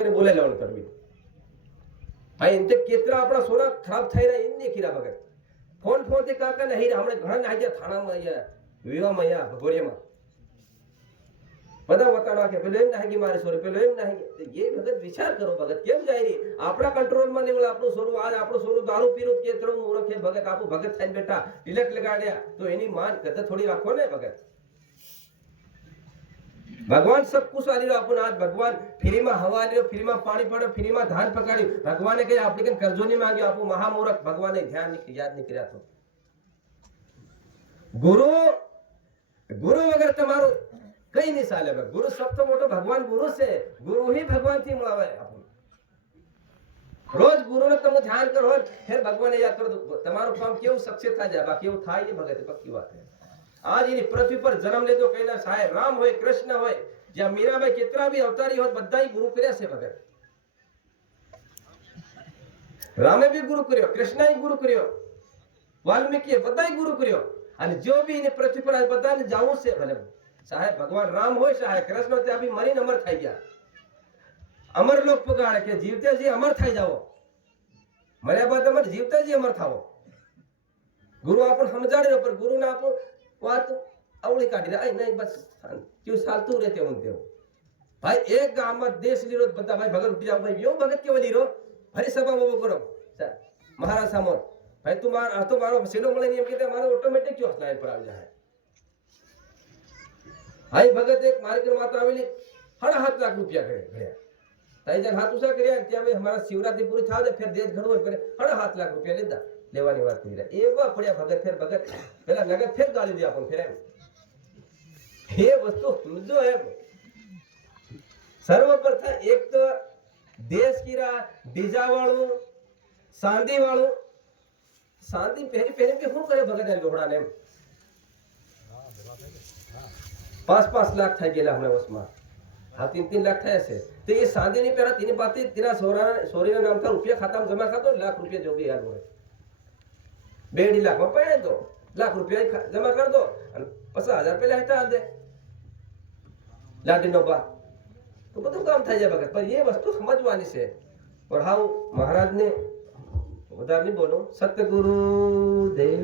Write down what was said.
बोले लेवण करवी भाई इनते केतरा अपना सोना खराब થઈ રહ્યા ઇન દેખીરા વગર ફોન ફોન થી કાકા નહીં હમણે ઘણા નાહી ગયા થાણામાં આયા વિવાહમાં આયા ભગોરિયામાં બધા વતાડા કે પેલો એમ નાહી ગઈ મારી સોરી પેલો એમ નાહી ગઈ ये भगत विचार करो भगत केम जाय री આપણા કંટ્રોલ માં નહીં આપણો સોરું આજ આપણો સોરું દારૂ પીરું કેતરો મૂરખ છે ભગત આપો ભગત થઈને બેઠા તિલક લગાડ્યા તો એની માન કદ થોડી રાખો ને ભગત भगवान सब कुछ वाली अपन आज भगवान फ्री में हवा लियो फ्री में पानी पड़ो फ्री में धान पकाड़ी भगवान के आपने कर्जो नहीं मांगे आपको महामूर्ख भगवान ने ध्यान नहीं याद नहीं किया तो गुरु गुरु अगर तुम्हारो कई नहीं साले गुरु सब तो मोटो भगवान गुरु से गुरु ही भगवान थी मुलावे अपन रोज गुरु ने तुम ध्यान करो फिर भगवान ने याद करो तुम्हारो काम क्यों सक्सेस था जा बाकी वो था ही नहीं भगत पक्की बात है आज इन पृथ्वी पर जन्म ले दो कहना चाहे राम होए कृष्ण होए या मीराबाई कितना भी अवतारी हो બધા ही गुरु કર્યા છે ભગત રામે भी गुरु કર્યો કૃષ્ણએ गुरु કર્યો વાલ્મીકીએ બધા ही गुरु કર્યો અને જો भी इन पृथ्वी पर બધાને જાવું છે ભલે चाहे भगवान राम होए चाहे कृष्ण होते अभी मरीन अमर થઈ ગયા अमर लोग પગાડે કે જીવતે जी अमर થઈ જાઓ મર્યા બાદ અમર જીવતે जी अमर થાઓ गुरु આપણ સમજાડ્યો પર गुरु ના આપો बात अवली काटी रहा नहीं बस क्यों सालतू रहते होते हो भाई एक गांव में देश लीरो बता भाई भगत उठ जाओ भाई यो भगत केवल लीरो भाई सभा वो करो महाराज सामोर भाई तुम्हारा तो मारो सेनो मळे नियम कहते हमारा ऑटोमेटिक क्यों लाइन पर आ जाए भाई भगत एक मार्केट माता आवेली 7.5 लाख रुपया करे भैया ताई जन हाथ उसा કર્યા ત્યાં हमारा शिवरात्रि पूरी था फिर देश घड़ो करे 7.5 लाख रुपया लेदा लेवानी बात करी रहा एवा पड़िया भगत फिर भगत पहला नगद फिर गाली दिया अपन फिर ये वस्तु जो है सर्वप्रथम एक तो देश की रा डीजा वालो सांदी पहरी पहरी के खूब करे भगत है लोहड़ा ने 5-5 लाख था गेला हमने उसमें हाँ 3-3 लाख था ऐसे तो ये सांदी नहीं पहरा तीन बातें तीना सोरी ना नाम था रुपया खाता में जमा कर दो लाख रुपया जो भी याद हो 2.5 लाख में पड़े दो लाख रुपया जमा कर दो 50,000 पहले हटा दे लाडी नोबा तो બધું કામ થઈ જાય ભગત પર ये वस्तु समझवानी से और हाँ महाराज ने उधर नहीं बोलो सतगुरु देव